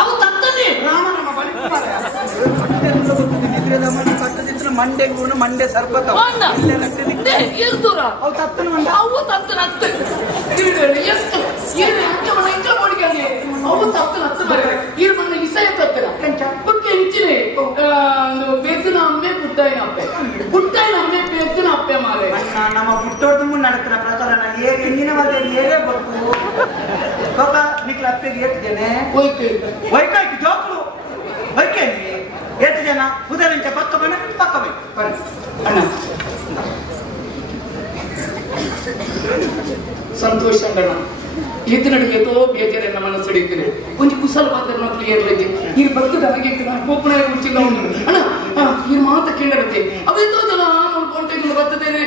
ಅವು ತತ್ತನೆ ರಾಮ ನಮ್ಮ ಬಳಿ ಮಂಡೆ ಗುಣ ಮಂಡೆ ಸರ್ಬತ್ತ ಅವು ತತ್ತನ ಅವು ತತ್ತನ ಹತ್ತು ಎಷ್ಟು ಅವು ತತ್ತನ ಹತ್ತು ಈ ಮಣ್ಣ ಇಸಯ ತತ್ತನ ಬುಕ್ಕೆ ಹೆಚ್ಚಿನೆ ಬೇತಿನ ಅಮ್ಮೆ ಬುಟ್ಟಾಯಿನ ಅಮ್ಮೆ ಬೇತಿನ ಅಪ್ಪೆ ಮಾರೆ ನಮ್ಮ ಪುಟ್ಟೋರ್ದು ನಡೆತರ ಪ್ರಕಾರ ಹೇಗೆ ಹಿಂದಿನ ಹೇಗೆ ಬರ್ತು ಬಾಬಾ ನಿಕ್ಲ ಅಪ್ಪೆಗೆ ಎಷ್ಟು ಜನ ವೈಕಾಯ್ತು ಜೋಕ್ಲು ವೈಕೆ ಎಷ್ಟು ಜನ ಉದಾಹರಣೆ ಪಕ್ಕ ಬೇಕು ಅಣ್ಣ ಸಂತೋಷ ಅಣ್ಣ ಎದ್ದು ನಡುವೆ ತೋ ಬೇಜಾರನ್ನ ಮನಸ್ಸು ಹಿಡಿತೀರಿ ಒಂದು ಕುಸಲ ಮಾತ್ರ ಮಕ್ಕಳು ಏರ್ಲಿಕ್ಕೆ ಈ ಭಕ್ತದ ಹಾಗೆ ಕೋಪಣ ಗುರ್ಚಿಲ್ಲ ಅಣ್ಣ ಈ ಮಾತ ಕೇಳಿರುತ್ತೆ ಅವೆತ್ತೋ ಜನ ಕೋಟೆಗಳು ಬರ್ತದೇನೆ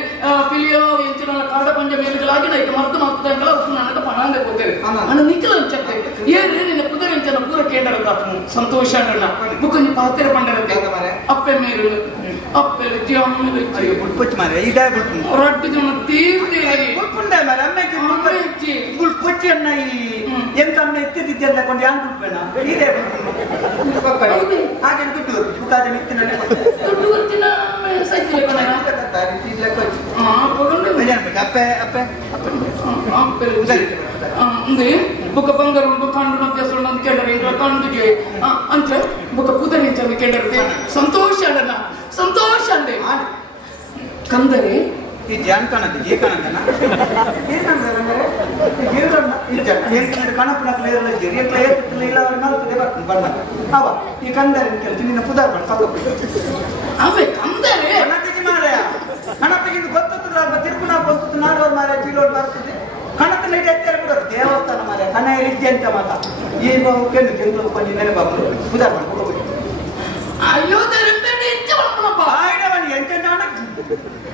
ಪಿಲಿಯೋ ಎಂಚಿನ ಕಾಡ ಪಂಚ ಮೇಲುಗಳಾಗಿ ನೈಟ್ ಮರ್ತು ಮಾಡ್ತದೆ ಅಂಕಲ ನನಗೆ ಪಣಾಂದೆ ಗೊತ್ತೇನೆ ಅಣ್ಣ ನಿಖಿಲ ಅಂಚತ್ತೆ ಏನೇ ನಿನ್ನ ಕುದುರೆ ಅಂಚನ ಪೂರ ಕೇಂದ್ರದ ಸಂತೋಷ ಅಣ್ಣ ಮುಖಂಜಿ ಪಾತ್ರೆ ಪಂಡರತ್ತೆ ಅಪ್ಪೆ ಮೇಲು ಅಪ್ಪೆ ಅಮ್ಮೆ ಪುಟ್ಪುಚ್ಚ ಮಾರೆ ಇದೇ ಬಿಟ್ಟು ರೊಟ್ಟಿ ಜನ ತೀರ್ತಿ ಪುಟ್ಪುಂಡೆ ಮಾರೆ ಅಮ್ಮೆಗೆ ಪುಟ್ಪುಚ್ಚಿ ಅನ್ನ ಈ ಎಂತ ಅಮ್ಮ ಎತ್ತಿದ್ದೆಲ್ಲ ಕೊಂಡು ಯಾನ್ ಬಿಡ್ಬೇಡ ಇದೇ ಹಾಗೆ ದುಡ್ಡು ಬುಕ್ಕಾದ ನಿತ್ತಿನಲ್ಲೇ ದುಡ್ಡು ಬರ್ತಿನ ಸೈಕಲ್ ಅಪ್ಪೆ ಅಪ್ಪೆ ಅಂದ್ರೆ ಬುಕ್ಕ ಬಂಗಾರ ಉಂಟು ಕಂಡು ಅಭ್ಯಾಸ ಅಂತ ಕೇಳರೆ ಕಂಡುಗೆ ಅಂತ ಬುಕ್ಕ ಕುದುರೆ ಅಂತ ಕೇಳಿರುತ್ತೆ ಸಂತೋಷ ಅಣ್ಣ ಸಂತೋಷ ಅಂದೆ ಕಂದರೆ ಈ ಜಾನ್ ಕಾಣತ್ತೆ ಜೇ ಕಾಣತ್ತನ ಕಣಪನ ಕ್ಲಿಯರ್ ಜರಿ ಕ್ಲಿಯರ್ ಇಲ್ಲ ಅವ್ರ ನಾಲ್ಕು ಬಣ್ಣ ಅವ ಈ ಕಂದರೆ ಕೆಲಸ ನಿನ್ನ ಪುದಾರ್ ಬಣ್ಣ ಅವೇ ಕಂದರೆ ಕಣತಿಗೆ ಮಾರಯ ಕಣಪಿಗೆ ಗೊತ್ತಿದ್ರೆ ತಿರುಪುನ ಗೊತ್ತು ನಾಲ್ವರು ಮಾರ ಚೀಲೋಡ್ ಬರ್ತದೆ ಕಣತಿನ ಎತ್ತರ ಬಿಡೋದು ದೇವಸ್ಥಾನ ಮಾರ ಕಣ ಇರಿದ್ದೆ ಅಂತ ಮಾತ ಈ ಕೆಂದು ಕೆಂದು ಕೊಂಚ ನೆನಪಾಗ್ರು ಪುದಾರ್ ಬಣ್ಣ ಅಯ್ಯೋ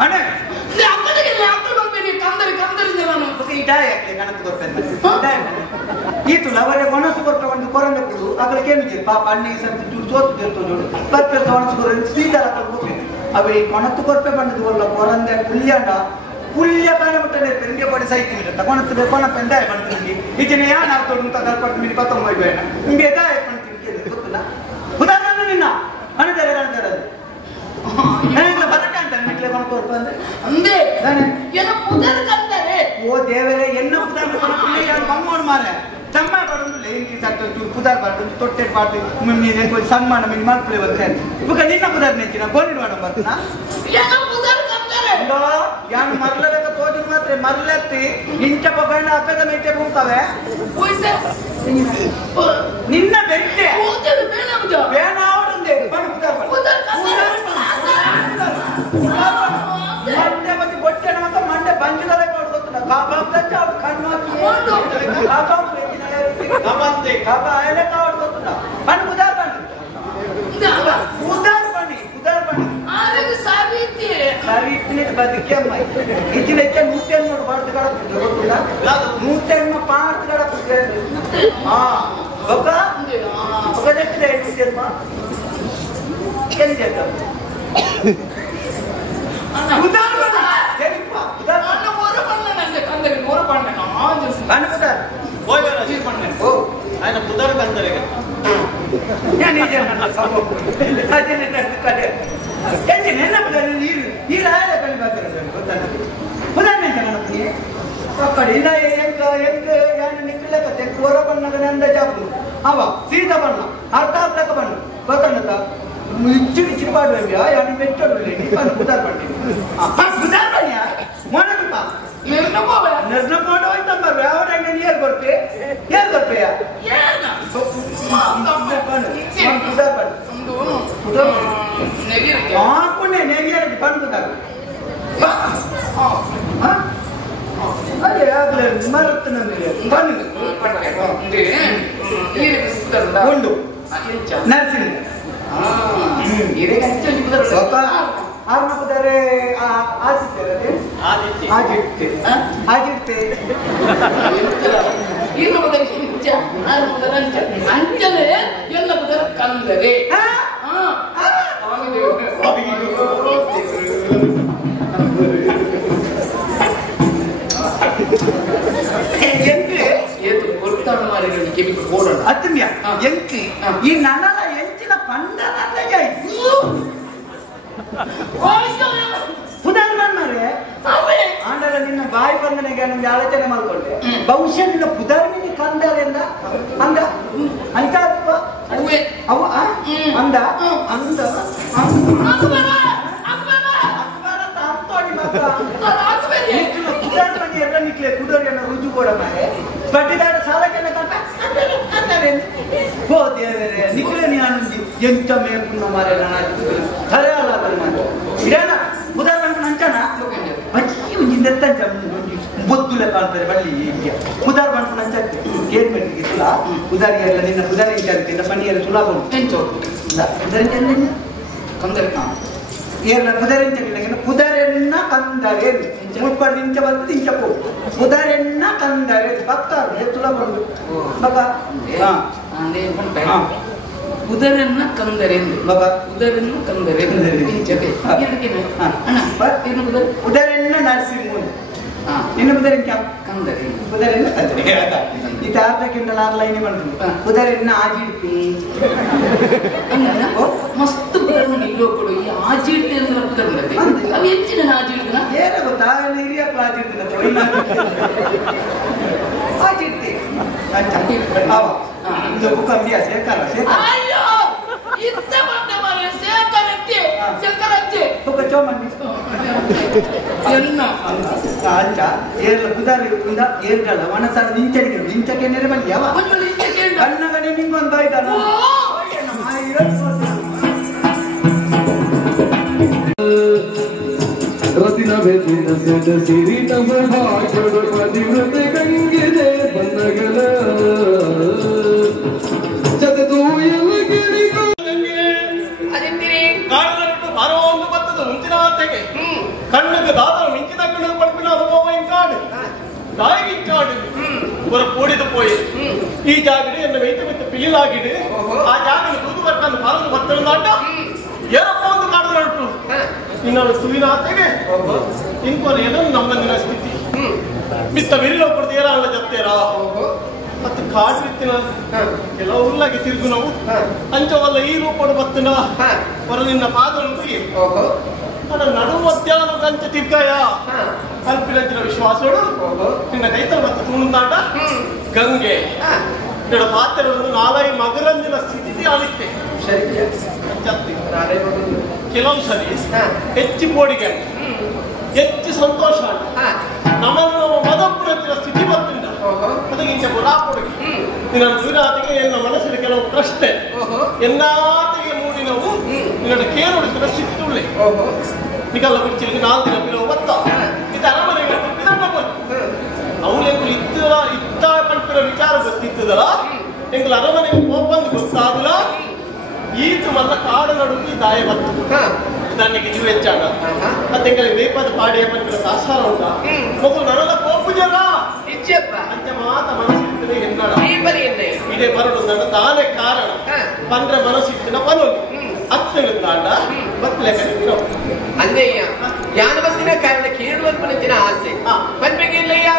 ಅಣ್ಣ ಈತು ಅವರೇ ಮನಸ್ಸು ಬರ್ತಾ ಒಂದು ಕೊರಂದ ಕೊಡು ಅದ್ರ ಕೇಳಿದೆ ಪಾಪ ಅಣ್ಣಿಗೆ ಸಂತ ಸೋತು ತಿರ್ತೋದು ಬರ್ಪೇರ್ ಮನಸ್ಸು ಕೊರ ಸೀದಾ ಅವೇ ಕೊಣತ್ತು ಕೊರಪೆ ಬಂದದು ಒಲ್ಲ ಕೊರಂದೆ ಪುಲ್ಯಂಡ ಪುಲ್ಯ ಕಾಲ ಮುಟ್ಟನೆ ಪೆಂಗೆ ಬಡಿ ಸೈತಿಲ್ಲ ತಗೊಂಡು ಕೊಣ ಪೆಂದಾಯ ಬಂತೀನಿ ಈಚೆನೆ ಯಾರು ಆಗ್ತೋಡು ಅಂತ ಕಲ್ಪಟ್ಟು ಮಿನಿ 19 ಬೇಡ ನಿಮ್ಗೆ ಎದಾಯ ಮಾಡ್ತೀನಿ ಗೊತ್ತಿಲ್ಲ ಉದಾಹರಣೆ ನಿನ್ನ ಅಣದಾರೆ ಅದು ಬದಕ ಅಂತ ಮಿಟ್ಲೆ ಮಾಡ್ಕೊಳ್ಪ ಅಂದ್ರೆ ಅಂದೆ ಏನ ಪುದರ್ ಕಂದರೆ ಓ ದೇವರೇ ಎನ್ನ ಪುದರ್ ಬಂಗೋಣ ಮಾರೆ ತಮ್ಮ ಬಡಲು ಲೇಂಕಿ ಸತ್ತು ಪುದರ್ ಬಾರ್ದು ತೊಟ್ಟೆ ಪಾರ್ಟಿ ನೀನೆ કોઈ ಸನ್ಮಾನ ಮಿನಿ ಮಾಡ್ಕೊಳ್ಳಿ ಬಂದ್ರೆ ಬುಕ ನಿನ್ನ ಪುದರ್ ನೆಂಚಿನ ಗೋಣಿ ಮಾಡ ಬರ್ತೀನಾ ಏನ ಪುದರ್ ಕಂದರೆ ಅಂದೋ ಯಾನ್ ಮರ್ಲಲೆಕ ತೋಜು ಮಾತ್ರ ಮರ್ಲತ್ತಿ ಇಂಚ ಪಗಣ್ಣ ಅಪ್ಪದ ಮೇಟೆ ಹೋಗ್ತವೆ ಹೋಯ್ತೆ ನಿನ್ನ ಬೆಟ್ಟೆ ಹೋದೆ ಬೇನಂದ ಬೇನ ಅವಡುಂದೆ ಪುದರ್ ಮಂಡೆ ಮತ್ತೆ ಬೊಟ್ಟೆ ಮತ್ತೆ ಮಂಡೆ ಬಂಜಿದರೆ ಕೊಡ್ಕೊತ ಕಾಬಾಬ್ದಚ್ಚ ಅವ್ರು ಕಣ್ಣು ಹಾಕಿ ಕಾಬಾಬ್ ಕಾಬಂದೆ ಕಾಬಾ ಎಲ್ಲ ಕಾಡ್ಕೊತ ಕಣ್ಣು ಉದಾರ್ ಬನ್ನಿ ಉದಾರ್ ಬನ್ನಿ ಆರೆಗೆ ಸಾರಿತಿ ಸಾರಿತಿ ಬದುಕಮ್ಮ ಇದಿನ ನೂತೆ ನೋಡಿ ಬಾಡ್ತಗಳ ಗೊತ್ತಿಲ್ಲ ನೂತೆ ಪಾರ್ಟ್ ಗಳ ಹಾ ಬೊಕ್ಕ ಬೊಕ್ಕದಕ್ಕೆ ಹೇಳ್ತಿದ್ದಮ್ಮ ಕೆಂಜೆ ಉದಾರ್ ಬನ್ನಿ ಸರಿಪ್ಪ ಉದಾರ್ ಅಣ್ಣ ಮೊರ ಬಣ್ಣ ನಂಗೆ ಕಂದರೆ ಮೊರ ಬಣ್ಣ ಕಣ್ಣು ಉದಾರ್ ಹೋಯ್ವರ ಸೀರ್ ಬಣ್ಣ ಓ ಆಯ್ನ ಪುದರ್ ಕಂದರೆ ഞാൻ ഈ ജനന സംഭവം അതിനെ കടേ എന്നെ പല ഈ രാജ കളി ബാക്കിയുണ്ട് ഉദാഹരണ ജനനത്തിന് പക്കടി ഇല്ല ಎಂಕ ഞാൻ നിക്കല കത്തെ കോര ബണ്ണന ಅಂದ ಜಾಪು ಅವ ಸೀದಾ ಬಣ್ಣ ಅರ್ಧ ಅರ್ಧ ಬಣ್ಣ ಗೊತ್ತನತ ಇಚ್ಚಿ ಪಾಡುವ್ಯಾ ಯಾನಿ ಬೆಟ್ಟಡುಲ್ಲಿ ನೀನು ಉದಾರ್ ಮಾಡ್ತೀನಿ ಉದಾರ್ ಬಣ್ಣ ಮೊನಕಪ್ಪ ನಿರ್ನಪೋಡ ಹೋಯ್ತಮ್ಮ ಯಾವಡಂಗ ನೀರು ಬರ್ತೆ ಏನ್ ಬರ್ತೆಯ ಏನ ಉದಾರ್ ಬಣ್ಣ ಹಾಕೊಂಡೆ ನೆಗೆಯಕ್ಕೆ ಬಂದುದಾಗ ಅದೇ ಆಗ್ಲೇ ಮರತ್ತು ನನಗೆ ಬನ್ನಿ ಒಂದು ನರ್ಸಿಂಗ್ ಆರ್ನಪುದರೆ ಆದಿತ್ಯ ಆದಿತ್ಯ ಅಂಚನೆ ಎಲ್ಲ ಪುದರ್ ಕಂದರೆ ಎಂದ್ರೆ ಏತು ಕೊಡ್ತಾಣ ಮಾರಿಗಳು ಕೆಮಿಕಲ್ ಓಡೋಣ ಅತ್ತಮ್ಯ ಎಂಕಿ ಈ ನನ್ನಲ ಎಂಚಿನ ಪಂಡನಲ್ಲ ಜೈ ಪುದಾನ್ ಮನ್ಮರೆ ಆಂಡಲ ನಿನ್ನ ಬಾಯಿ ಬಂದನೆಗೆ ನಮ್ಗೆ ಆಲೋಚನೆ ಮಾಡ್ಕೊಂಡೆ ಬಹುಶಃ ನಿನ್ನ ಪುದಾರ್ಮಿನಿ ಕಂದರಿಂದ ಅಂದ ಅಂತ ಅವ ಅಂದ ಅಂದ ಪುದಾರ್ಮನಿ ಎಲ್ಲ ನಿಕ್ಲೆ ಕುದರಿಯನ್ನ ರುಜು ಕೊಡ ಮಾರೆ ಬಡ್ಡಿದಾರ ಸಾಲಕ್ಕೆಲ್ಲ ಹೋದೆ ನಿಕ್ಲೆ ನೀನು ಎಂತ ಮೇಪುನ್ನ ಮಾರೆ ನಾನು ಖರೆ ಅಲ್ಲ ಮಾರೆ ಇಡೇನ ಉದಾಹರಣೆ ನಂಚನ ಅಜ್ಜಿ ಒಂಜಿಂದ ಬೊದ್ದುಲೆ ಕಾಣ್ತಾರೆ ಬಳ್ಳಿ ಉದಾರ್ ಬಂತು ನಂಚ ಏನ್ ಬೇಕಿಲ್ಲ ಉದಾರಿಗೆ ಎಲ್ಲ ನಿನ್ನ ಉದಾರಿ ಇದ್ದ ಪಣಿಯಲ್ಲ ಸುಲಭ ಕಂದರೆ ಏರ್ಲ ಪುದರೆಂಚ ಪುದರೆನ್ನ ಕಂದರೆ ಮುಟ್ಪಡು ನಿಂಚ ಬಂದು ತಿಂಚಪ್ಪು ಪುದರೆನ್ನ ಕಂದರೆ ಭಕ್ತಾರೆ ಸುಲಭ ಬಕ ಉದರನ್ನ ಕಂದರೆ ಉದರನ್ನ ಕಂದರೆ ಉದರನ್ನ ನರಸಿಂಹ ಇನ್ನು ಉದರಿಂದ ಕಂದರೆ ಉದರನ್ನ ಕಂದರೆ ಈ ತಾರ್ದಕ್ಕಿಂತ ಲೈನ್ ಮಾಡ್ತೀನಿ ಉದರನ್ನ ಆಜಿಡ್ತಿ ಮಸ್ತ್ ಉದರನ್ನ ನಿಲ್ಲೋಕೊಡು ಈ ಆಜಿಡ್ತಿ ಅಂದ್ರೆ ಉದರನ್ನತೆ ಅವು ಹೆಚ್ಚಿನ ಆಜಿಡ್ತಿನ ಏನ ಗೊತ್ತಾ ಹಿರಿಯಪ್ಪ ಆಜಿಡ್ತಿನ ಆಜಿಡ್ತಿ ಇದು ಬುಕ್ ಅಂಬಿಯ ಸೇಕರ ಅಯ್ಯೋ ಇತ್ತ ಬಂದ ಮಾರೆ ಸೇಕರಕ್ಕೆ ಸೇಕರಕ್ಕೆ ಬುಕ್ ಚೋಮನ್ ಎನ್ನ ಅಂಚ ಏರ್ಲ ಕುದಾರಿ ಕುಂದ ಏರ್ಗಲ ಮನಸಾರ ನಿಂಚಡಿಗೆ ನಿಂಚಕ್ಕೆ ನೆರೆ ಬಂದ್ಯಾವ ಕಣ್ಣಗನೆ ನಿಂಗೊಂದು ಬೈದಾನ ರತಿನ ಬೆದಿನ ಸೆದ ಸಿರಿ ತಮ ಹಾಕಡು ಪತಿವ್ರತ ಗಂಗೆದೆ ಬಂದಗಲ ಜಗದು ಎಲ್ಲಗಿರಿ ಅದಿತ್ತಿರಿ ಕಾಡಲಟ್ಟು ಬರೋ ಒಂದು ಬತ್ತದ ಮುಂಚಿನ ಆತೆಗೆ ಕಣ್ಣಗೆ ದಾದರ ಮಿಂಚಿದ ಕಣ್ಣು ಪಡ್ಪಿನ ಅನುಭವ ಇಂಕಾಡು ದಾಯಿಗಿಂಚಾಡು ஒரு பொடிது போய் ಈ ಜಾಗಡಿ ಎನ್ನ ವೈದ್ಯ ಮತ್ತು ಪಿಲಿಲಾಗಿಡಿ ಆ ಜಾಗನ ತೂದು ಬರ್ತಾನೆ ಬಾರದು ಬರ್ತಾಂಡ ಏನಪ್ಪ ಒಂದು ಕಾಡಲಟ್ಟು ಇನ್ನೊಂದು ಸುವಿನಾತೆಗೆ ಇಂಕೋನ ಏನೋ ನಮ್ಮಂದಿನ ಸ್ಥಿತಿ ಮಿತ್ತ ವಿರಿಲೋ ಕೊಡ್ತೀರ ಅಲ್ಲ ಜಪ್ತೇರಾ ಮತ್ತು ಕಾಡು ಬಿತ್ತಿನ ಕೆಲವು ಉಲ್ಲಾಗಿ ತಿರುಗು ನಾವು ಅಂಚವಲ್ಲ ಈ ರೂಪಡು ಬತ್ತನ ಹೊರ ನಿನ್ನ ಪಾದಲು ನನ್ನ ನಡು ಮಧ್ಯಾಹ್ನ ಕಂಚ ತಿರ್ಗಾಯ ಕಲ್ಪಿನಂಚಿನ ವಿಶ್ವಾಸಗಳು ನಿನ್ನ ಕೈತಲ ಮತ್ತು ತುಣುತಾಟ ಗಂಗೆ ಎರಡು ಪಾತ್ರೆಗಳನ್ನು ನಾಲ್ಕು ಮಗರಂದಿನ ಸ್ಥಿತಿ ಆಲಿಕ್ಕೆ ಕೆಲವು ಸರಿ ಹೆಚ್ಚು ಬೋಡಿಗೆ ಹೆಚ್ಚು ಸಂತೋಷ ನಮ್ಮನ್ನು ಮದಪುರಂತಿನ ಸ್ಥಿತಿ ಬರ್ತಿಲ್ಲ ಅದಕ್ಕಿಂತ ಬುಡಾಪುಡಿಗೆ ನಿನ್ನ ದುರಾತಿಗೆ ನನ್ನ ಮನಸ್ಸಿನ ಕೆಲವು ಪ್ರಶ್ನೆ ಎನ್ನಾತಿಗೆ ಮೂಡಿನವು ನಿನ್ನ ಕೇರೊಡಿಸಿದ ಸ್ಥಿತಿ ತುಳ್ಳಿ ನಿಗಲ್ಲ ಬಿಚ್ಚಿಲಿಗೆ 4 ದಿನ ಬಿಡುವ ಬತ್ತ ಇದು ಅರಮನೆಗೆ ಬಿಡಪ್ಪ ಬಂತು ಅವಳೆಂದು ಇತ್ತ ಪಂಪಿನ ವಿಚಾರ ಗೊತ್ತಿತ್ತದಲ್ಲ ಎಂಗ್ಲ ಅರಮನೆಗೆ ಹೋಗ್ಬಂದು ಗೊತ್ತಾಗಲ್ಲ ಈತ ಮಲ್ಲ ಕಾಡು ನಡುವೆ ದಾಯ ಬತ್ತು ನನಗೆ ನೀವು ಹೆಚ್ಚಾಗ ಮತ್ತೆ ಬೇಪದ ಪಾಡಿಯ ಪಂಪಿನ ಸಾಸಾರ ಉಂಟ ಮಗು ನನಗ ಕೋಪುಜರ ಅಂತ ಮಾತ ಮನಸ್ಸಿರ್ತದೆ ಎನ್ನಡ ಇದೇ ಬರಡು ನನ್ನ ತಾನೇ ಕಾರಣ ಬಂದ್ರೆ ಮನಸ್ಸಿಟ್ಟಿನ ಪನೋಲಿ ಅತ್ತಂಡ ಬತ್ತಲೆ ಕಟ್ಟಿರೋ ಅಂದಯ್ಯ ಯಾನ ಬಂದಿನ ಕಾರಣ ಕೇಳುವಂತಿನ ಆಸೆ ಬಂದ್ಬೇಕಿಲ್ಲಯ್ಯ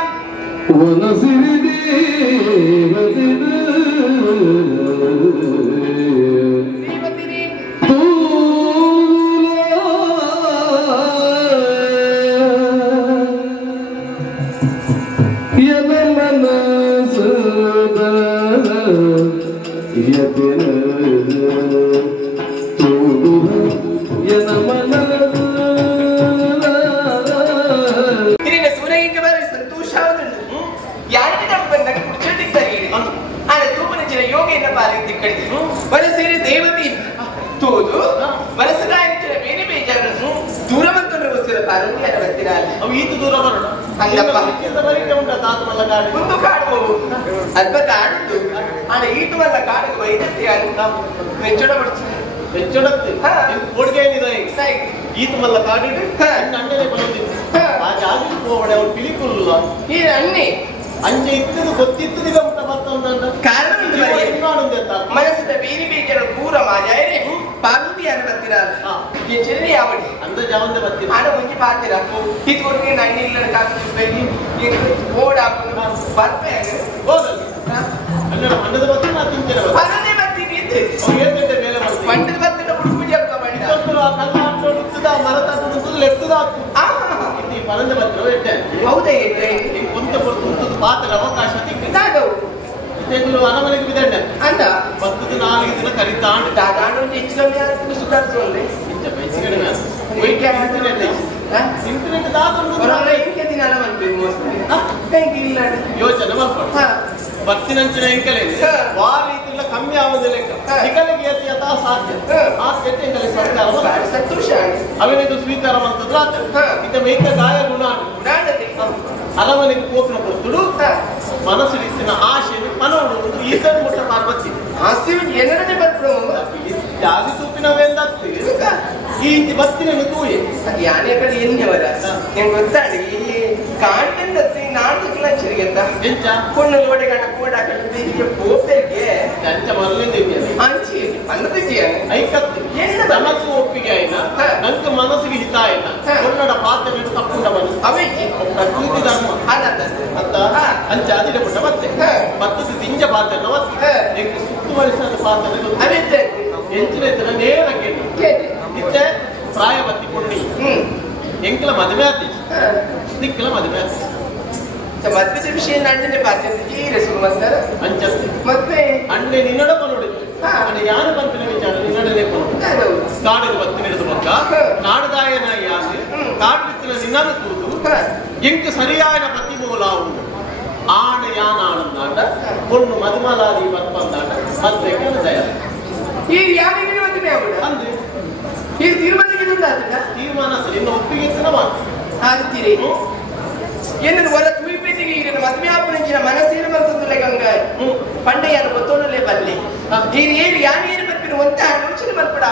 ವರಸೇರಿ ದೇವತಿ ತೋದು ವರಸದಾಯನಿಂಚಿನ ಬೇರೆ ಬೇಜಾರನ್ನು ದೂರ ಬಂದು ಪಾರ್ವತಿಯರ ಬರ್ತಿರಲ್ಲ ಅವು ಈತು ದೂರ ಬರೋಣ ಮುಂದು ಕಾಡು ಅದ್ಭುತ ಆಡುದು ಆದ್ರೆ ಈಟು ವಲ್ಲ ಕಾಡಿಗೆ ವೈದ್ಯತೆ ಮೆಚ್ಚುಡ ಪಡಿಸ್ತಾರೆ ಮೆಚ್ಚುಡತ್ತೆ ಕೊಡುಗೆ ಏನಿದೆ ಈತು ಮಲ್ಲ ಕಾಡಿಡು ಅಣ್ಣನೇ ಬಂದಿತ್ತು ಆ ಜಾಗಕ್ಕೆ ಹೋಗಡೆ ಅವ್ರು ಪಿಲಿಕುಲ್ಲ ಈ ಅಣ್ಣೆ ಅಂಚೆ ಇತ್ತದು ಗೊತ್ತಿತ್ತದು ಈಗ ಊಟ ಬರ್ತಂದ ಕಾರಣ ಮನಸ್ಸಿನ ಬೇರೆ ಬೇಜಾರ ಪೂರ ಮಾಜಾಯರೆ ಪಾರ್ವತಿಯರ ಬರ್ತಿರಲ್ಲ ಈ ಚೆನ್ನಿ ಯಾವಡಿ ಅಂದ ಜಾವಂದೆ ಬರ್ತೀರ ಆಡ ಮುಂಚೆ ಪಾತಿರ ಇದು ಕೊಡ್ತೀನಿ ನಾನು ಇಲ್ಲ ಕಾಕಿ ಓಡಾಕು ಬರ್ಪೆ ಹೋಗಲ್ಲ ಅಲ್ಲರ ಮಂಡದ ಬತ್ತ ನಾ ತಿಂತೇನೆ ಪರನೆ ಬರ್ತೀನಿ ಇದು ಏನಿದೆ ಮೇಲೆ ಬರ್ತೀನಿ ಮಂಡದ ಬತ್ತನ ಬುಡುಕು ಜಲ್ಕ ಮಾಡಿ ಇತ್ತೊಂದು ಆ ಕಲ್ಲ ಹಾಕ್ತೋಡುತ್ತದ ಮರ ತಟ್ಟುವುದು ಲೆಕ್ಕದ ಈ ಪರಂದ ಬತ್ರ ಎಟ್ಟೆ ಹೌದಾ ಇದ್ರೆ ಕೊಂತ ಕೊಡ್ತು ಪಾತ್ರ ಅವಕಾಶ ತಿಕ್ಕಿದೆ ನಾಗವು ಇದೆಲ್ಲ ಅರಮನೆಗೆ ಬಿದ್ದಂಡೆ ಅಂದ ಬತ್ತದ 4 ದಿನ ಕರಿತಾಂಡು ದಾದಾನು ಹೆಚ್ಚಿಗೆ ಯಾರು ಸುಧಾರಿಸೋಲ್ಲೆ ಇಂತ ಬೈಸಿಗಡೆ ಇಂಟರ್ನೆಟ್ ದಾದೊಂದು ಹೊರಗಡೆ ಇಂಕೆ ದಿನ ಅಲ್ಲ ಬಂದ್ಬೇಕು ಮೋಸ್ಟ್ಲಿ ಇಲ್ಲ ಯೋಚನೆ ಮಾಡ್ಕೊಂಡು ಬತ್ತಿನಂಚಿನ ಎಂಕಲೆ ವಾರ ರೀತಿಲ್ಲ ಕಮ್ಮಿ ಆಗುವುದಿಲ್ಲ ನಿಕಲಿಗೆ ಯಥಾ ಸಾಧ್ಯ ಆ ಕೆಟ್ಟೆ ಸರ್ಕಾರ ಸಂತೋಷ ಅವನಿದು ಸ್ವೀಕಾರ ಮಾಡ್ತದ್ರ ಇತ ಮೇಕ ಗಾಯ ಗುಣ ಅರವನಿಗೆ ಕೋಪಿನ ಕೊಟ್ಟುಡು ಮನಸ್ಸು ರೀತಿನ ಆಶೆಯನ್ನು ಮನೋಡು ಈತನ ಮುಟ್ಟ ಪಾರ್ವತಿ ಆಸೆ ಏನರೇ ಬರ್ತು ಜಾತಿ ತೂಪಿನವೆಂದತ್ತು ಈ ಬತ್ತಿನ ತೂಯೆ ಅದು ಯಾನೇ ಕಡೆ ಎನ್ನೆವರ ನಿಂಗೆ ಗೊತ್ತಾಡಿ ಈ ಕಾಂಟೆಂಟ್ ನಾಟಕಲ ಚರಿಗೆಂತ ಎಂಚ ಕೊಂಡು ಲೋಡೆ ಗಂಡ ಕೋಡ ಕಟ್ಟಿಗೆ ಪೋಪೆಗೆ ಎಂಚ ಮರಲಿಂದ ಅಂಚಿ ಅನ್ನದಿದ್ದೀಯ ಐಕತ್ತು ನಮಗೂ ಒಪ್ಪಿಗೆ ಆಯ್ನ ನಂಗೆ ಮನಸ್ಸಿಗೆ ಹಿತ ಆಯ್ನ ಕನ್ನಡ ಪಾತ್ರ ತಪ್ಪುಂಡ ಮನಸ್ಸು ಅವೈಕಿ ಪ್ರಕೃತಿ ಧರ್ಮ ಅಂತ ಅಂಚ ಅದಿಡ ಪುಟ್ಟ ಮತ್ತೆ ಮತ್ತದು ತಿಂಜ ಪಾತ್ರ ಮತ್ತೆ ಸುತ್ತುವರಿಸಿದ ಪಾತ್ರ ಅದೇ ಎಂಚಿನ ನೇರ ಕೇಳಿ ಇತ್ತೆ ಪ್ರಾಯವತ್ತಿ ಪುಣ್ಣಿ ಎಂಕಲ ಮದುವೆ ಆತಿ ನಿಕ್ಕಲ ಮದುವೆ ಆತಿ ಮದ್ವೆ ವಿಷಯ ಅಣ್ಣನೇ ಪಾತ್ರ ಈ ರಸು ಮಂದರ ಅಂಚಸ್ತಿ ಮತ್ತೆ ಅಣ್ಣೆ ನಿನ್ನಡ ಕೊನೋಡಿತ್ತು ಅಣ್ಣ ಯಾರು ಬಂತಿನ ವಿಚಾರ ನಿನ್ನಡನೆ ಕೊನೋಡು ಕಾಡಿಗೆ ಬತ್ತಿ ನಡೆದು ಬಂದ ನಾಡದಾಯನ ಯಾಸೆ ಕಾಡಿನ ನಿನ್ನನ್ನು ಕೂತು ಎಂಕ ಸರಿಯಾದ ಪ್ರತಿಮೂಲಾವು ಆಣ ಯಾನ ಆನಂದಾಟ பொண்ணு ಮಧುಮಲಾದಿ ಬರ್ಪಂದಾಟ ಮದ್ವೆ ಕೇಳಿದಯ ಈ ಯಾರಿಗೆ ಮದುವೆ ಆಗುದ ಅಂದ್ರೆ ಈ ತೀರ್ಮಾನಕ್ಕೆ ಮುಂದಾದ ತೀರ್ಮಾನ ಸರಿ ಇನ್ನು ಒಪ್ಪಿಗೆ ಆಗ್ತೀರಿ ಏನನ್ನು ಹೊರ ತುಯಿಪೇಟೆಗೆ ಈಗ ಮದುವೆ ಆಪನಿಂಚಿನ ಮನಸ್ಸೇನು ಬರ್ತದಲ್ಲ ಗಂಗ ಪಂಡೆಯನ್ನು ಗೊತ್ತೋಡಲೇ ಬಲ್ಲಿ ಈ ಏರು ಯಾನೇನು ಬರ್ತೀನಿ ಒಂತ ಆಲೋಚನೆ ಬರ್ಬೇಡ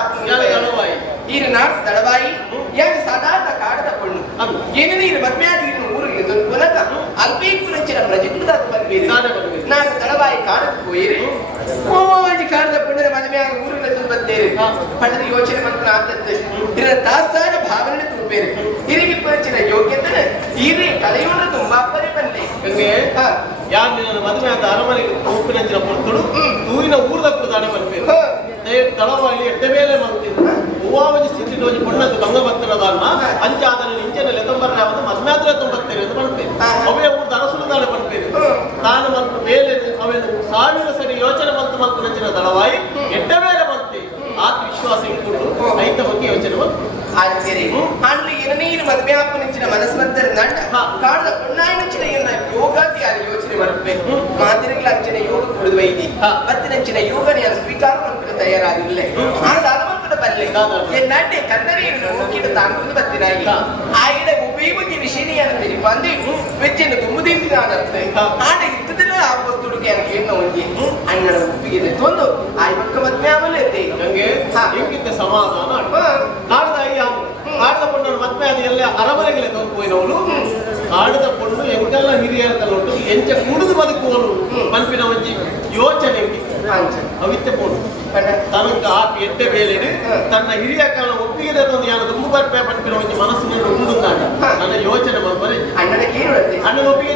ಈರು ನಾಡು ತಡವಾಯಿ ಯಾಕೆ ಸಾಧಾರಣ ಕಾಡದ ಪಣ್ಣು ಏನೇನು ಈ ಮದುವೆ ಆದ ಊರಿಗೆ ಪುನಃ ಅಲ್ಪೀಕುರಂಚಿನ ಪ್ರಜೆಕೃತ ಬರ್ಬೇಡಿ ನಾನು ತಡವಾಯಿ ಕಾಡಕ್ಕೆ ಹೋಯಿರಿ ಓಜಿ ಕಾಡದ ಪುಣ್ಯದ ಮದುವೆ ಆಗ ಊರಿನ ತುಂಬತ್ತೇರಿ ಪಣ್ಣದ ಯೋಚನೆ ಮಾಡ್ಕೊಂಡು ಆಗ್ತದೆ ಇದರ ದಾಸಾರ ಭಾವನೆ ತುಂಬೇರಿ ಹಿರಿಗೆ ಪಂಚಿನ ಯೋಗ್ಯತೆ ಈರೇ ಕಲೆಯೋಣ ತುಂಬಾ ಪರಿ ಬನ್ನಿ ಯಾರು ನಿನ್ನ ಮದುವೆ ಆದ ಅರಮನೆಗೆ ಉಪ್ಪಿನಂಚಿನ ಪುರ್ತುಡು ತೂಯಿನ ಊರದ ಕುದಾನೆ ಬರ್ಬೇಕು ತಳವಾಳಿ ಎಡ್ಡ ಮೇಲೆ ಮಾಡ್ತಿದ್ರು ಹೂವಾವಜಿ ಸ್ಥಿತಿ ನೋಜಿ ಪುಣ್ಣದ್ದು ಗಂಗ ಭಕ್ತರದನ್ನ ಅಂಚಾದನ್ನು ಇಂಚನಲ್ಲಿ ಎತ್ತಂಬರ್ರೆ ಅವತ್ತು ಮದುವೆ ಆದ್ರೆ ತೊಂಬತ್ತೇವೆ ಅಂತ ಮಾಡ್ತೇವೆ ಅವೇ ಊರ್ದ ಅರಸುದಾನೆ ಬರ್ತೇವೆ ತಾನು ಮತ್ತು ಮೇಲೆ ಅವೇನು ಸಾವಿರ ಸರಿ ಯೋಚನೆ ಬಂತು ಮತ್ತು ನಂಚಿನ ತಳವಾಯಿ ಎಡ್ಡ ಮೇಲೆ ಬರ್ತೇವೆ ಆತ ವಿಶ್ವಾಸ ಇಟ್ಕೊಂಡು ರೈತ ಬಗ್ಗೆ ಯೋಚನೆ ಬಂತು ಆಶ್ಚರ್ಯ ಅಂದ್ರೆ ಏನೀರು ಮದುವೆ ಆಪನಿಂಚಿನ ಮನಸ್ಸಂತರ ನಂಡ ಕಾಡದ ಪುಣ್ಣಾಯಿನಿಂಚಿನ ಯೋಗಾದಿ ಯಾರು ಯೋಚನೆ ಮಾಡಬೇಕು ಮಾತಿರಗಳ ಅಂಚಿನ ಯೋಗ ಕುಡಿದು ವೈದಿ ಮತ್ತಿನಂಚಿನ ಯೋಗನ ಯಾರು ಸ್ವೀಕಾರ ಮಾಡ್ಕೊಂಡು ತಯಾರಾಗಿಲ್ಲ ಆದ ಅಲವಂತದ ಬಲ್ಲೆ ಎನ್ನಡ್ಡೆ ಕನ್ನಡಿಯನ್ನು ಹೋಗಿದ ತಾಂಕೊಂಡು ಬತ್ತಿನಾಗಿ ಆಯಿಡ ಉಪಯೋಗಿ ವಿಷಯನಿಯನ್ನು ತಿಳಿ ಬಂದು ವೆಜ್ಜನ್ನು ತುಂಬುದಿಂಪಿನ ಆದಂತೆ ಆಡ ಇದ್ದದೆಲ್ಲ ಆ ಹೊತ್ತುಡುಗೆ ನನಗೆ ಏನು ಹೋಗಿ ಅಣ್ಣನ ಒಪ್ಪಿಗೆ ತಂದು ಆಯ್ ಪಕ್ಕ ಮದುವೆ ಆಮಲೆ ನಂಗೆ ಹೆಂಗಿದ್ದ ಸಮಾಧಾನ ಕಾಡದ ಕಾಡದ ಪೊಣ್ಣು ಮದ್ವೆ ಅದು ಎಲ್ಲ ಅರಮನೆಗಳೇ ತಂದುಕೋಯಿನವಳು ಕಾಡದ ಪೊಣ್ಣು ಎಂತೆಲ್ಲ ಹಿರಿಯರ ತಲೊಟ್ಟು ಎಂಚ ಕುಡಿದು ಬದುಕುವನು ಮನ್ಪಿನ ಒಂಜಿ ಯೋಚನೆ ಅವಿತ್ಯ ಪೊಣ್ಣು ತನಕ ಆಪಿ ಎಡ್ಡೆ ಬೇಲೆ ತನ್ನ ಹಿರಿಯ ಕಾಲ ಒಪ್ಪಿಗೆ ಒಂದು ಯಾರು ತುಂಬ ಬರ್ಪೆ ಪನ್ಪಿನ ಒಂಜಿ ಮನಸ್ಸಿನ ಉಂಡುಂದಾಟ ನನ್ನ ಯೋಚನೆ ಬರ್ಬರಿ ಅಣ್ಣನ ಒಪ್ಪಿಗೆ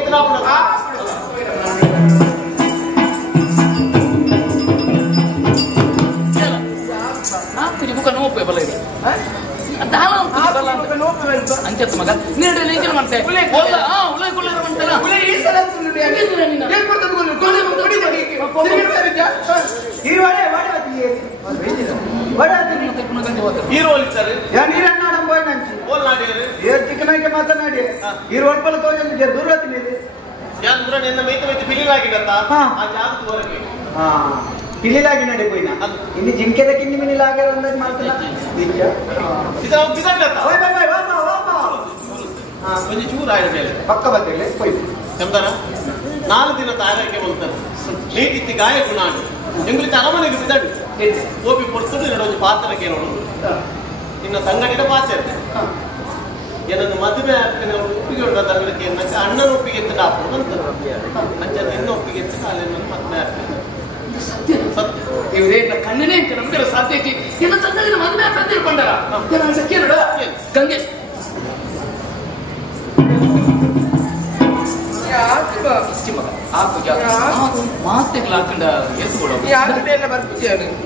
ಅಂಚತ್ ಮಗ ನೀರು ಎಂಜಲ್ ಮಾಡ್ತೆ ಮಾತನಾಡಿ ಈ ಒಳ್ಪಲ ತೋಜ ದೂರ ಪಿಲ್ಲಿಲಾಗಿ ನಡಿపోయినా ಇನ್ನು ಜಿಂಕೆದ ಕಿನ್ನಿ ಮಿನಿಲಾಗ ಒಂದಕ್ಕೆ ಮಾಡ್ತಾನ கொஞ்சம் ಚೂರು ಆಯ್ತು ಪಕ್ಕ ಬರ್ತೇನೆ ಎಂದರ 4 ದಿನ ತಾರಕ್ಕೆ ಬಂತಾರೆ ನೀತಿತ್ತಿ ಗಾಯ ಗುಣ ಎಂಗ್ಲಿಕ್ಕೆ ಅರಮನೆಗೆ ಬಿದ್ದಾಡು ಓಪಿ ಕೊಡ್ತು ಒಂದು ಪಾತ್ರಕ್ಕೆ ನೋಡು ಇನ್ನು ಸಂಘಟಿತ ಪಾತ್ರ ಏನನ್ನು ಮದುವೆ ಆಗ್ತೇನೆ ಅವ್ರು ಒಪ್ಪಿಗೆ ಉಂಟದ ಅಂಗಡಿಗೆ ಅಣ್ಣನ ಒಪ್ಪಿಗೆ ಎತ್ತ ಹಾಕೋದು ಅಂತ ಅಂಚದ ಇನ್ನು ಒಪ್ಪಿಗೆ ಎತ್ತ ಕಾಲೇಜ್ ಮದುವೆ ಆಗ್ತೇನೆ ಸತ್ಯ ಇವರೇ ಕಣ್ಣನೇ ಅಂತ ನಮ್ಗೆ ಸಾಧ್ಯ ಐತಿ ಇನ್ನು ಸಂಘದಿಂದ ಮದುವೆ ಆಗ್ತದೆ ತಿಳ್ಕೊಂಡಾರ ಕೇಳ ಗಂಗೆ ಮಾತೆಗಳ ಹಾಕೊಂಡ ಎತ್ಕೊಡೋ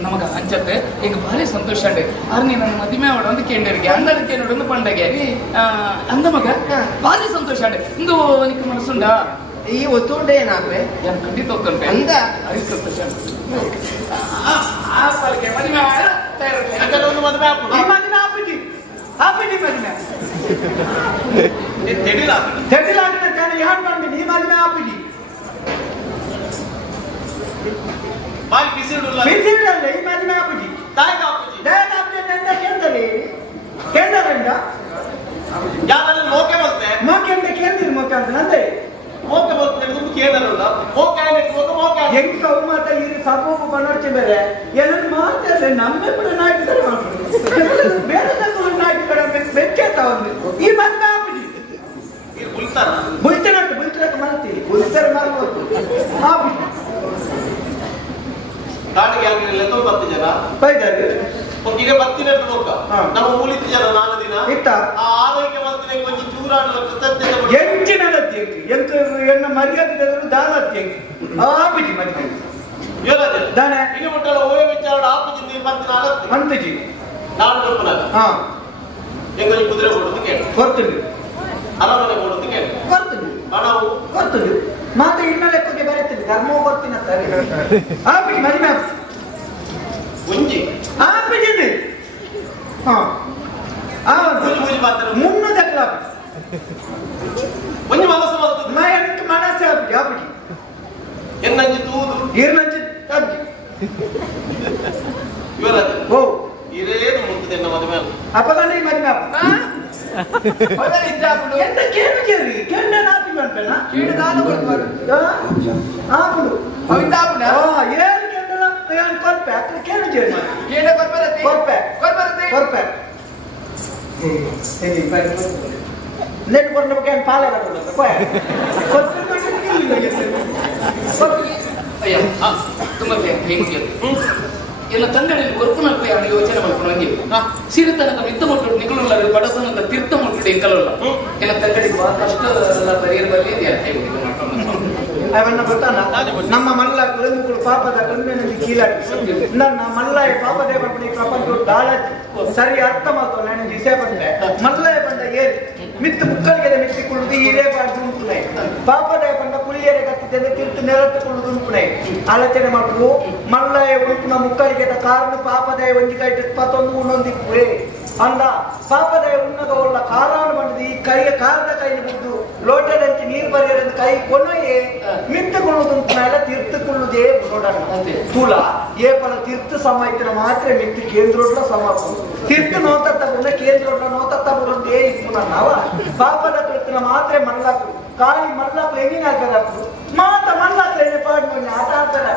ನಮಗ ಅಂಚತ್ತೆ ಈಗ ಭಾರಿ ಸಂತೋಷ ಅಂಡೆ ಅರ್ನಿ ನನ್ನ ಮದುವೆ ಅವಡ ಒಂದು ಕೇಂದ್ರಿಗೆ ಅಣ್ಣರಿಗೆ ನೋಡೊಂದು ಪಂಡಗೆ ಅಂದ ಮಗ ಭಾರಿ ಸಂತೋಷ ಅಂಡೆ ಇಂದು ನಿಕ್ಕ ಮನಸ್ಸುಂಡ ಈ ಒತ್ತುಂಡೆ ಏನಾಗ್ರೆ ನಾನು ಖಂಡಿತ ಹೋಗ್ತಂತೆ ಅಂದ ಭಾರಿ ಸಂತೋಷ ಆ ಪಾಲಿಗೆ ಮದುವೆ ಆಡ ಒಂದು ಮದುವೆ ಹಾಕೋಣ ಬಾಯಿ ಬಿಸಿ ಇಡಲ್ಲ ಈ ಮದುವೆ ಆಪುಜಿ ತಾಯಿಗೆ ಹಾಕೋಜಿ ಯಾವ್ದಾದ್ರು ಮೋಕೆ ಬರುತ್ತೆ ಮೋಕೆ ಅಂತ ಕೇಳಿದ್ರು ಮೋಕೆ ಅಂತ ನಂದೇ ಮೋಕೆ ಬರುತ್ತೆ ತುಂಬ ಕೇಳಲ್ಲ ಮೋಕೆ ಮೋಕೆ ಹೆಂಗ್ ಅವು ಮಾತ ಈ ಸಾಕು ಬನ್ನೋರ್ಚೆ ಬೇರೆ ಎಲ್ಲರೂ ಮಾತಾಡ್ರೆ ನಮ್ಮೆ ಕೂಡ ನಾಯಕರು ಮಾಡ್ತಾರೆ ಬೇರೆ ನಾಯಕರ ಬೆಚ್ಚೇತ ಒಂದು ಈ ಮದುವೆ ಆಪುಜಿ ಬುಲ್ತಾರ ಮಾಡ್ತೀವಿ ಬುಲ್ತಾರ ಮಾಡ್ಬೋದು ಕಾಡಿಗೆ ಆಗಲಿಲ್ಲ ಎಂತ 10 ಜನ ಬೈದಾರೆ ಒಟ್ಟಿಗೆ ಬರ್ತೀನಿ ನೋಕ ನಮ್ಮ ಮೂಲಿತ ಜನ 4 ದಿನ ಇತ್ತ ಆ ಆರೋಗ್ಯ ಮಂತ್ರಿ ಕೊಂಚ ಚೂರಾಡಲ ಕೃತಜ್ಞತೆ ಎಂಚಿನ ಎಂತ ಎನ್ನ ಮರ್ಯಾದೆ ದಾನತ್ಯ ಆಪಿಜಿ ಮತ್ತೆ ಯೋರಾಜ ದಾನ ಇನ್ನು ಮುಟ್ಟಲ ಓಯೆ ವಿಚಾರ ಆಪಿಜಿ ನೀ ಬರ್ತೀನಿ ಅಲತ್ತಿ ಅಂತಜಿ ನಾಡು ಲೋಕನಾಗ ಎಂಗಲಿ ಕುದುರೆ ಕೊಡೋದು ಕೇಳಿ ಬರ್ತೀನಿ ಅರಮನೆ ಕೊಡೋದು ಕೇಳಿ ಬರ್ತೀನಿ ಹಣವು ಬರ್ತೀನಿ ಮಾತೆ ಇನ್ನ ಲೆಕ್ಕಕ್ಕೆ ಬರುತ್ತೀನಿ ಧರ್ಮ ಬರ್ತೀನಿ ಅಂತ ಆಪಿಜಿ ಮದುವೆ ಮುಂಜಿ ಆಪಿಜಿ ಮುಂಜಿ ಮಾತ್ರ ಮುನ್ನದಲ್ಲ ಮುಂಜಿ ಮನಸ್ಸು ಬರ್ತದೆ ಎಂಟು ಮನಸ್ಸೆ ಆಪಿಜಿ ಆಪಿಜಿ ಎನ್ನಂಜಿ ತೂದು ಈರ್ನಂಜಿ ಆಪಿಜಿ ಯೋರಾಜ ಓ ಇರೇನು ಮುಂದೆ ಎನ್ನ ಮದುವೆ ಅಪಗಂಡ ಈ ಮದುವೆ ಎಂತ ಕೇಳಿ ಕೇಳಿ ನಾಪಿ ಮಾಡ್ಬೇಡ ಕೇಳಿ ನಾನು ಕೊಡ್ಬಾರು ಆಪುಡು ಅವಿಂದಾಪುಡ ಏನು ಕೇಳಲ್ಲ ಏನು ಕೊರ್ಪೆ ಅక్కడ ಕೇಳಿ ಕೇಳಿ ಕೇಳ ಕೊಡ್ಬರತ್ತೆ ಕೊರ್ಪೆ ನೆಟ್ ಬರ್ಬೇಕು ಏನು ಪಾಲೆ ಅಯ್ಯ ತುಂಬ ಹೇಗೆ ಎಲ್ಲ ತಂಗಡಿಯಲ್ಲಿ ಕೊರ್ಪುನಲ್ಪ ಯೋಚನೆ ಮಾಡ್ಕೊಂಡು ಹಂಗೆ ಸಿರಿತನದ ಮಿತ್ತ ಮುಟ್ಟು ನಿಗಳುಲ್ಲ ಬಡತನದ ತೀರ್ಥ ಮುಟ್ಟು ಎಂಕಲಲ್ಲ ಎಲ್ಲ ತಂಗಡಿಗೆ ಬಹಳ ಕಷ್ಟ ಎಲ್ಲ ಪರಿಹಾರ ಬರಲಿ ಅವನ್ನ ಗೊತ್ತಾನ ನಮ್ಮ ಮಲ್ಲ ಕುಳಿಮುಗಳು ಪಾಪದ ಕಣ್ಣಿನಲ್ಲಿ ಕೀಲಾಡಿ ನನ್ನ ಮಲ್ಲಯ ಪಾಪದೇ ಬಂದ ಪ್ರಪಂಚ ದಾಳ ಸರಿ ಅರ್ಥ ಮಾಡ್ತಾವ ನಾನು ದಿಸೆ ಬಂದೆ ಮಲ್ಲಯ ಬಂದ ಏರಿ ಮಿತ್ತು ಮುಕ್ಕಳಿಗೆ ಮೆಚ್ಚಿಕೊಳ್ಳುದು ಹಿರೇ ಬಾರ್ದು ಉಂಟುನೆ ಪಾಪದೇ ಬಂದ ಕುಳಿಯರೆ ಕತ್ತಿದ್ದೆ ತೀರ್ತು ನೆರಟುಕೊಳ್ಳುದು ಉಂಟುನೆ ಆಲೋಚನೆ ಮಾಡುದು ಮಲ್ಲಯ ಉಂಟುನ ಮುಕ್ಕಳಿಗೆ ಕಾರಣ ಪಾಪದಯ ಒಂದಿಕಾಯಿ 21 ಉಣ್ಣೊಂದಿಪ್ಪುವೆ ಅಂದ ಪಾಪದಯ ಉನ್ನದ ಒಳ್ಳ ಕಾರಾನು ಬಂದದು ಈ ಕೈಗೆ ಕಾರದ ಕೈಲಿ ಬಿದ್ದು ಲೋಟದಂತೆ ನೀರು ಬರೆಯರೆಂದು ಕೈ ಕೊನೆಯೇ ಮಿತ್ತುಕೊಳ್ಳುವುದಂತ ಎಲ್ಲ ತೀರ್ಥಕೊಳ್ಳುವುದೇ ನೋಡೋಣ ತುಲ ಏಪಲ ತೀರ್ಥ ಸಮಾಯ್ತನ ಮಾತ್ರ ಮಿತ್ತು ಕೇಂದ್ರೋಡ್ಲ ಸಮ ತೀರ್ಥ ನೋತತ್ತ ಬಂದ ಕೇಂದ್ರೋಡ್ಲ ನೋತತ್ತ ಬರುವುದೇ ಇತ್ತು ನನ್ನವ ಪಾಪದ ಕೃತ್ನ ಮಾತ್ರ ಮಲ್ಲಾಕು ಕಾಲಿ ಮಲ್ಲಾಕು ಹೆಂಗಿನ ಹಾಕದಾಕು ಮಾತ ಮಲ್ಲಾಕು ಎಣ್ಣೆ ಪಾಡ್ಕೊಂಡು ಆಟ ಆಡ್ತಾರೆ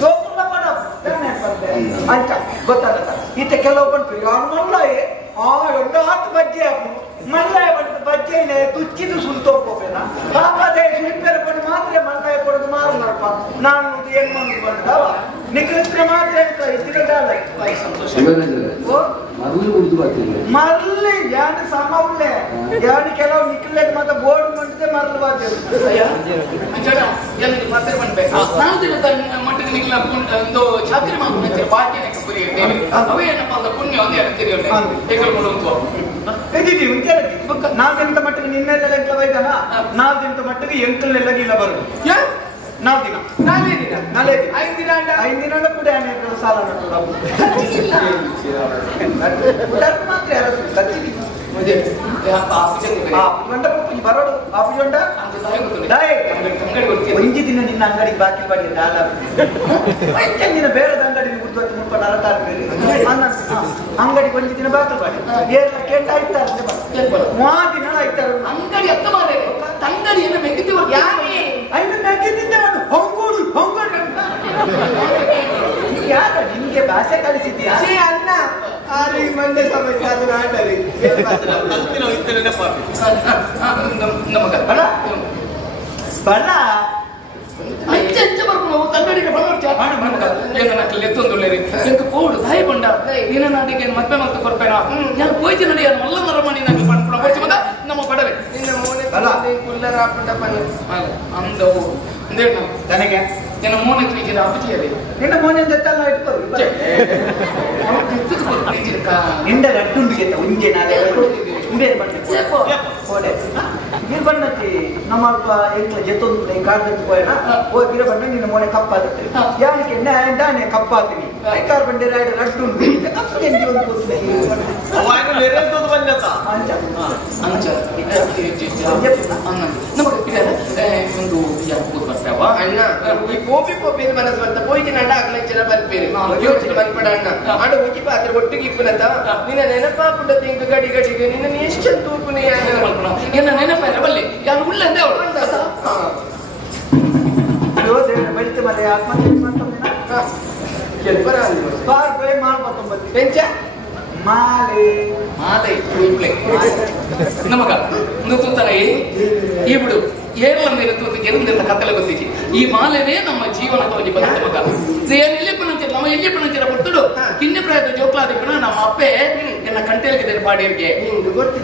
ಜೋಪುಲ್ಲ ಪಡ ಅಂತ ಗೊತ್ತಾಗತ್ತ ಈತ ಕೆಲವು ಬಂತು ಅವನು ಮಲ್ಲಾಯೇ ದೊಡ್ಡ ಹತ್ತು ಬಜ್ಜೆ ಹಾಕು ಮಲ್ಲಾಯ ಬಂದ ಬಜ್ಜೆನೆ ತುಚ್ಚಿದು ಸುಲ್ತೋಗ್ಬೋಬೇನ ಪಾಪದೇ ಸುಲ್ಪೇರ ಬಂದು ಮಾತ್ರ ಮಲ್ಲಾಯ ಕೊಡೋದು ಮಾರು ನೋಡಪ್ಪ ನಾನು ಏನ್ ಮಾಡಿ ಬಂದವ ನಿಖಿಲ ಮಾತ್ರ ಮರ್ಲಿ ಯಾನು ಸಮ ಉಳ್ಳೆ ಯಾನು ಕೆಲವು ನಿಖಿಲ ಮತ್ತೆ ಬೋರ್ಡ್ ಮಾಡಿದೆ ಮರ್ಲು ಬಾಧ್ಯ ಮಟ್ಟಿಗೆ ನಿಖಿಲ ಒಂದು ಛಾತ್ರಿ ಮಾಡ್ಕೊಂಡು ಪಾರ್ಟಿ ಅವೇ ಏನಪ್ಪ ಅಂತ ಪುಣ್ಯ ಒಂದೇ ನಾಲ್ಕು ಮಟ್ಟಿಗೆ ನಿನ್ನೆಲ್ಲ ಎಂಕ್ಲ ಬೈದಾನ 4 ದಿನದ ಮಟ್ಟಿಗೆ ಎಂಕಲ್ನೆಲ್ಲ ಇಲ್ಲ ಬರುದು 4 ದಿನ 4 ದಿನ 5 ದಿನ 5 ದಿನ ಕೂಡ ಸಾಲ ಮಾತ್ರ ಬರೋಡು ಆಫೀಸ್ ಒಂಜಿ ದಿನ ನಿನ್ನ ಅಂಗಡಿಗೆ ಬಾಕಿ ಮಾಡಿ ದಿನ ಬೇರೆ ಅಂಗಡಿ ಅಂಗಡಿ ಒಂಜಿ ದಿನ ಬಾಕಿ ಮಾಡಿ ಕೆಂಡ ಆಯ್ತಾರೆ 3 ದಿನ ಆಯ್ತಾರೆ ಅಂಗಡಿ ಅತ್ತ ಮಾರೆ ತಂಗಡಿಯನ್ನು ಮೆಗಿತೀವ ಯಾಕೆ ಐದು ಮೆಗಿತಿದ್ದವನು ಹೊಂಗೋಡು ಯಾರ ನಿಮ್ಗೆ ಭಾಷೆ ಕಲಿಸಿದ್ಯಾ ಅನ್ನ ಆರಿ ಮಂಡೆ ಸಮೇತ ಅದು ಆಟರಿ ನಮಗ ಬಡ ಬಡ ಹೆಚ್ಚು ಬರ್ಕೊಂಡು ತಂಗಡಿಗೆ ಪೋಡು ದಾಯಿ ಬಂಡ ನಿನ್ನ ನಾಡಿಗೆ ಮದ್ವೆ ಮತ್ತು ಕೊಡ್ಬೇಡ ಯಾರು ಪೋಯ್ತು ನೋಡಿ ಮಲ್ಲ ಮರ ಮಾಡಿ ನಂಗೆ ನಮ್ಮ ಬಡವೆ ನಿನ್ನ ಮೋನೆ ಕುಲ್ಲರ ರಾಪುಂಡಪ್ಪನ ಅಂದವು ಅಂದೇನು ನನಗೆ ನಿನ್ನ ಮೋನೆ ಕ್ಲೀಜಿನ ಅಪ್ಪಚಿಯಲ್ಲಿ ನಿನ್ನ ಮೋನೆ ಜೊತೆಲ್ಲ ಇಟ್ಕೊಳ್ಳಿ ನಿಂದ ಗಟ್ಟುಂಡಿಗೆ ಉಂಜೆ ನಾಳೆ ಬೇರೆ ಬಣ್ಣ ಓಡೆ ನೀರು ಬಣ್ಣಕ್ಕೆ ನಮ್ಮ ಎಂತ ಜೊತ್ತೊಂದು ಕಾಡ್ದಂತ ಹೋಯಣ ಹೋಗಿರೋ ಬಣ್ಣ ನಿನ್ನ ಮೋನೆ ಕಪ್ಪಾಗುತ್ತೆ ಯಾಕೆ ನಾನೇ ಕಪ್ಪಾತೀನಿ ಐಕಾರ್ ಬಂಡೆ ರಾಯ್ಡು ಲಡ್ಡು ಉಂಟು ಕಪ್ಪು ಎಂಜಿ ಒಂದು ಕೂತಿದೆ ಒಂದು ಬರ್ತಾವ ಅಣ್ಣ ಈ ಕೋಪಿ ಮನಸ್ಸು ಬಂತ ಪೋಯ್ತಿ ನಡ ಆಗ್ಲಂಚನ ಬರ್ಬೇರೆ ಯೋಚನೆ ಬಂದ್ಬೇಡ ಅಣ್ಣ ಆಡ ಹೋಗಿ ಪಾತ್ರೆ ಒಟ್ಟಿಗೆ ಇಪ್ಪನತ ನಿನ್ನ ನೆನಪಾಪುಂಡ ತಿಂಗ ಗಡಿ ಗಡಿಗೆ ನಿನ್ನ ಎಷ್ಟಂತ ತೂಪುನೆ ಎನ್ನ ನೆನಪಾರ ಬಲ್ಲಿ ಯಾರು ಉಳ್ಳಂದೆ ಅವಳು ಬೆಳಿತ ಮರೆ ಆತ್ಮಹತ್ಯೆ ಮಾಡ್ಕೊಂಬತ್ತಿ ಪೆಂಚ ಮಾಲೆ ಮಾಲೆ ನಮಗ ನುತ್ತುತ್ತಾನೆ ಈ ಬಿಡು ಏರ್ಲಂದಿರ ತೂತು ಗೆರಂದಿರ ಕತ್ತಲೆ ಗೊತ್ತಿಗೆ ಈ ಮಾಲೆನೇ ನಮ್ಮ ಜೀವನದ ಒಂದು ಬಂದ ಮಗ ಎಲ್ಲಿ ಪಣಂಚಿರ ನಮ್ಮ ಎಲ್ಲಿ ಪಣಂಚಿರ ಬರ್ತಡು ಕಿನ್ನೆ ಪ್ರಾಯದ ಜೋಕ್ಲಾದಿಪ್ಪನ ನಮ್ಮ ಅಪ್ಪೆ ಎನ್ನ ಕಂಟೆಲ್ಗೆ ಪಾಡಿಯರ್ಗೆ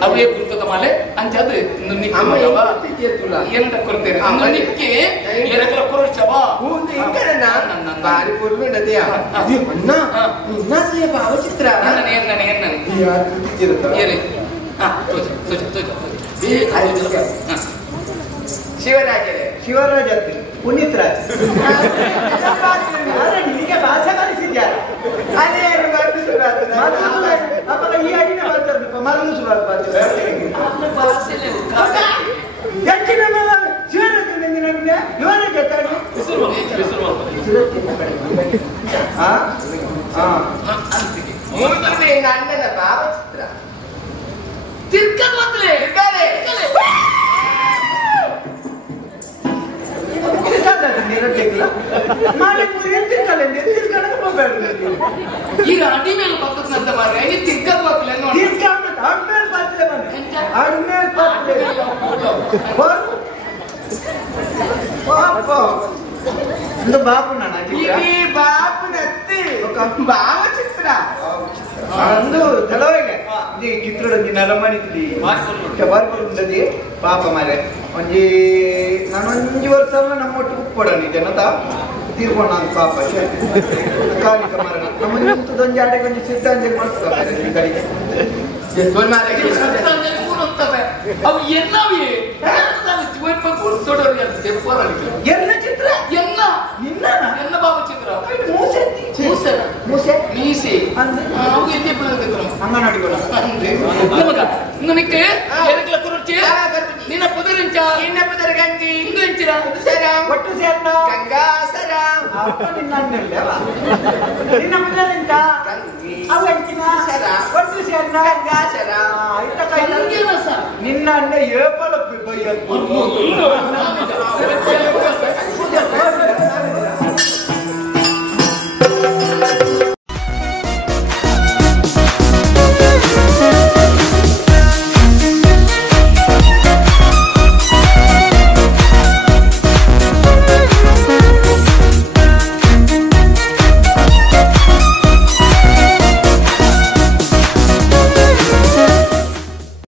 ಅವೇ ಗುರ್ತದ ಮಾಲೆ ಅಂಚದು ಎಂತ ಕೊಡ್ತೇನೆ ನಿಕ್ಕೆ ಎರಕಲ ಕೊರಚವಾ ಬಾರಿ ಪುರ್ಮಿಂಡದೆಯ ಅಣ್ಣ ನಿನ್ನ ಭಾವಚಿತ್ರ ಶಿವರಾಜ್ ಪುನೀತ್ ರಾಜ್ ನಿನಗೆ ಭಾಷೆ ಕಲಿಸಿದ್ಯಾರ ಅದೇ ಈ ಅಡಿನ ಮಾತಾಡ್ಬೇಕು ಮರಳು ಸುರಾಜ್ ಹೆಚ್ಚಿನ ಶಿವರಾಜ್ ಅಣ್ಣನ ಭಾವಚಿತ್ರ ತಿರ್ಕಲ್ವತ್ಲೆ ಈಗ ಅಡಿ ಮೇಲೆ ಬರ್ತದಂತ ಮಾರ್ರೆ ತಿರ್ಕದ ಬಾಕ್ಲೆ ಒಂದು ಬಾಪು ನಾನು ಬಾಪುನತ್ತಿ ಭಾವಚಿತ್ರ ಅಂದು ತಲವಗೆ ಈ ಚಿತ್ರದಲ್ಲಿ ನರಮಣಿದ್ಲಿ ಬರ್ಬರುಂದದಿ ಪಾಪ ಮಾರೆ ಒಂಜಿ ನಾನು 1 ವರ್ಷ ನಮ್ಮೊಟ್ಟು ಉಪ್ಪೊಡನಿ ಜನತ ತೀರ್ಕೊಂಡ ಪಾಪ ಕಾಲಿಕ ಮರಣ ನಮ್ಮ ನಿಂತದೊಂದು ಆಡೆ ಕೊಂಚ ಸಿದ್ಧಾಂಜಲಿ ಮಾಡ್ತಾರೆ ಈ ಕಡೆಗೆ ಅವು ಎನ್ನವೇ ಎಲ್ಲ ಚಿತ್ರ ಎನ್ನ ನಿನ್ನ ಎನ್ನ ಭಾವಚಿತ್ರ ಮೂಸೆ ಮೀಸೆ ಅವು ಎಲ್ಲಿ ಅಂಗನವಾಡಿಗಳು ನಮಗ ನನಗೆ ಎರಕಲ ಕುರುಚಿ ನಿನ್ನ ಪುದರಿಂಚ ನಿನ್ನ ಪುದರ ಗಂಜಿ ಇಂದು ಇಂಚಿರ ಸರ ಒಟ್ಟು ಸೇರ್ನ ಗಂಗಾ ಸರ ಅಪ್ಪ ನಿನ್ನ ನಿನ್ನ ಪುದರಿಂಚ ಗಂಜಿ ಅವು ಎಂಚಿನ ಸರ ಒಟ್ಟು ಸೇರ್ನ ಗಂಗಾ ಸರ ನಿನ್ನ ಅಣ್ಣ ಏಪಲ